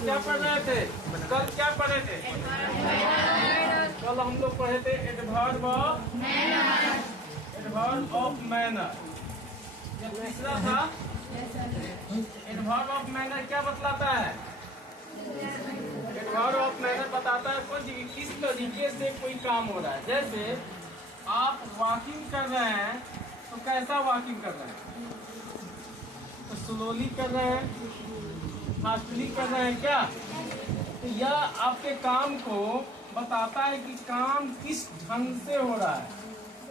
क्या पढ़ रहे थे? कल क्या पढ़े थे? कल हम लोग पढ़े थे एडवर्ब ऑफ मैनर। ये तीसरा था। एडवर्ब ऑफ मैनर क्या बतलाता है? एडवर्ब ऑफ मैनर बताता है किस तरीके से कोई काम हो रहा है। जैसे आप वॉकिंग कर रहे हैं तो कैसा वॉकिंग कर रहे हैं? तो स्लोली कर रहे हैं, फास्टली कर रहे हैं क्या? तो यह आपके काम को बताता है कि काम किस ढंग से हो रहा है।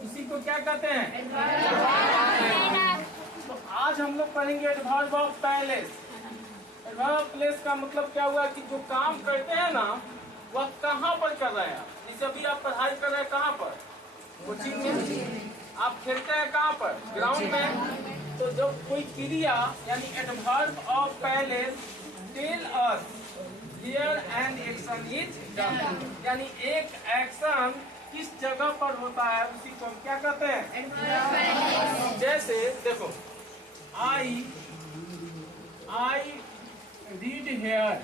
इसी को क्या कहते हैं? तो आज हम लोग पढ़ेंगे adverb of place. Adverb of place का मतलब क्या हुआ कि जो काम करते हैं ना वह कहाँ पर कर रहे हैं। जैसे अभी आप पढ़ाई कर रहे हैं कहाँ पर? कोचिंग में। आप खेलते हैं कहाँ पर? ग्राउंड में। तो जब कोई क्रिया यानी adverb of place tell us here an action is done, यानी एक एक्शन किस जगह पर होता है उसी को हम क्या कहते हैं? जैसे देखो आई रीड हेयर,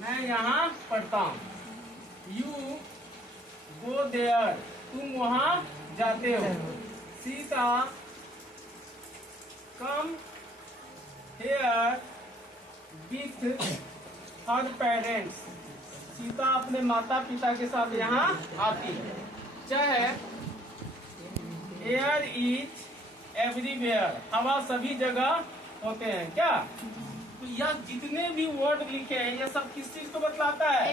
मैं यहाँ पढ़ता हूँ। यू गो देयर, तुम वहाँ जाते हो। Sita come here with her parents, Sita अपने माता पिता के साथ यहाँ आती है। चाहे एयर इज एवरीवेयर, हवा सभी जगह होते हैं क्या? तो यह जितने भी वर्ड लिखे हैं यह सब किस चीज को बतलाता है?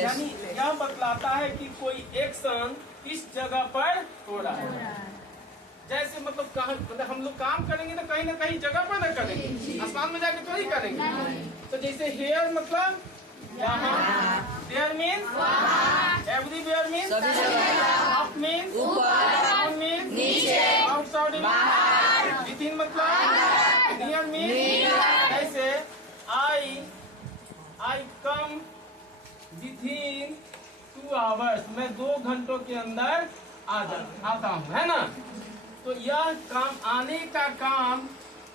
यानी यह बतलाता है कि कोई एक्शन किस जगह पर हो रहा है। जैसे मतलब हम लोग काम करेंगे तो कहीं ना कहीं जगह पर ना करेंगे, आसमान में जाके तो ही करेंगे। तो जैसे हेयर मतलब यहाँ, there means everywhere means up means down means नीचे, आउटसाइड मीन्स विथिन मतलब नियर मीन्स। ऐसे आई कम विथिन 2 आवर्स, मैं 2 घंटों के अंदर आता हूँ, है ना? तो यह काम आने का काम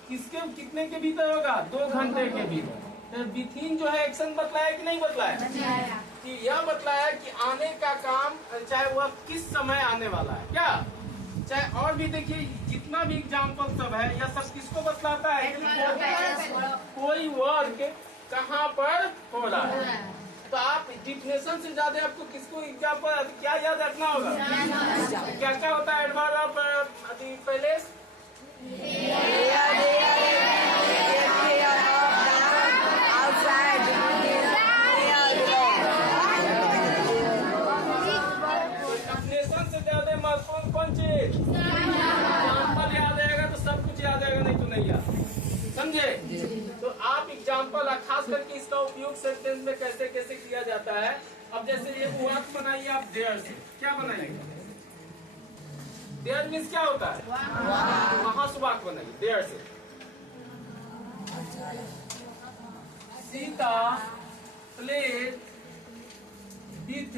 किसके कितने के भीतर होगा? 2 घंटे के भीतर। तो विथिन जो है एक्शन बतलाया कि नहीं बतलाया? कि यह बतलाया कि आने का काम चाहे वह किस समय आने वाला है क्या? चाहे और भी देखिए जितना भी एग्जाम्पल सब है यह सब किसको बतलाता है? कोई वर्क कहाँ पर हो रहा है। तो आप डिफिनेशन से ज्यादा आपको किसको एग्जाम्पल क्या याद रखना होगा? क्या क्या होता है एडवर्ब ऑफ प्लेस? डिफिनेशन से ज्यादा महत्वपूर्ण कौन चीज? एग्जाम्पल याद आएगा तो सब कुछ याद आएगा, नहीं तो नहीं याद। समझे? तो आप एग्जाम्पल खास करके इसका उपयोग सेंटेंस में कैसे कैसे किया जाता है। अब जैसे ये वाक्य बनाइए आप देयर से, क्या बनाइएगा? देयर मीन्स क्या होता है? वहां से वाक्य बनाइए देयर से। Sita plays with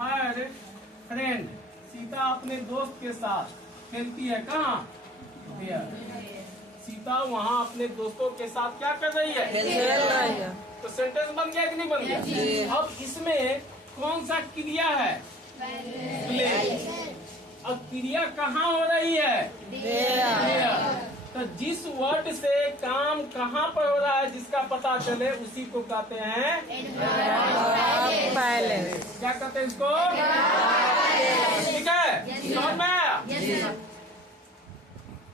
her friend, Sita अपने दोस्त के साथ खेलती है कहाँ? देयर। सीता वहाँ अपने दोस्तों के साथ क्या कर रही है? खेल रही है। तो सेंटेंस बन गया कि नहीं बन गया? अब इसमें कौन सा क्रिया है? प्ले। अब क्रिया कहाँ हो रही है? देयर। तो जिस वर्ड से काम कहाँ पर हो रहा है जिसका पता चले उसी को कहते हैं प्लेस। क्या कहते हैं इसको? ठीक है, समझ में आया?